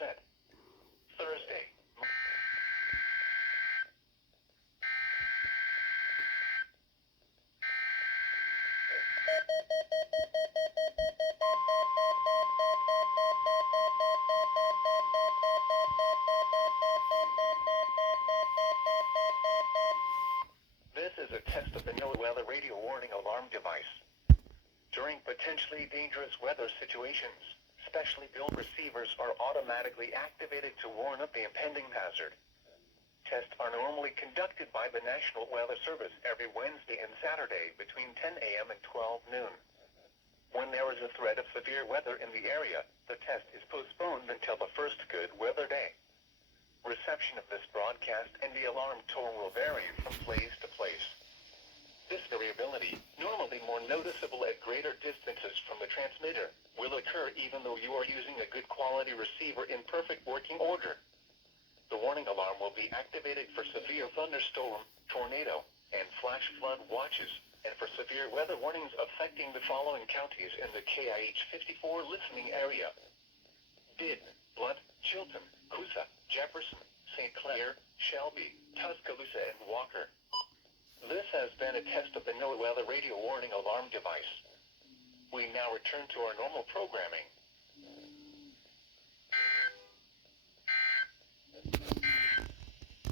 set. Thursday. This is a test of the NOAA radio warning alarm device. During potentially dangerous weather situations, specially built receivers are automatically activated to warn of the impending hazard. Tests are normally conducted by the National Weather Service every Wednesday and Saturday between 10 a.m. and 12 noon. When there is a threat of severe weather in the area, the test is postponed until the first good weather day. Reception of this broadcast and the alarm tone will vary from place to place. This variability, normally more noticeable at greater distances from the transmitter, will occur even though you are using a good quality receiver in perfect working order. The warning alarm will be activated for severe thunderstorm, tornado, and flash flood watches, and for severe weather warnings affecting the following counties in the KIH 54 listening area: Bidd, Blunt, Chilton, Coosa, Jefferson, St. Clair, Shelby, Tuscaloosa, and Walker. This has been a test of the NOAA weather radio warning alarm device. We now return to our normal programming.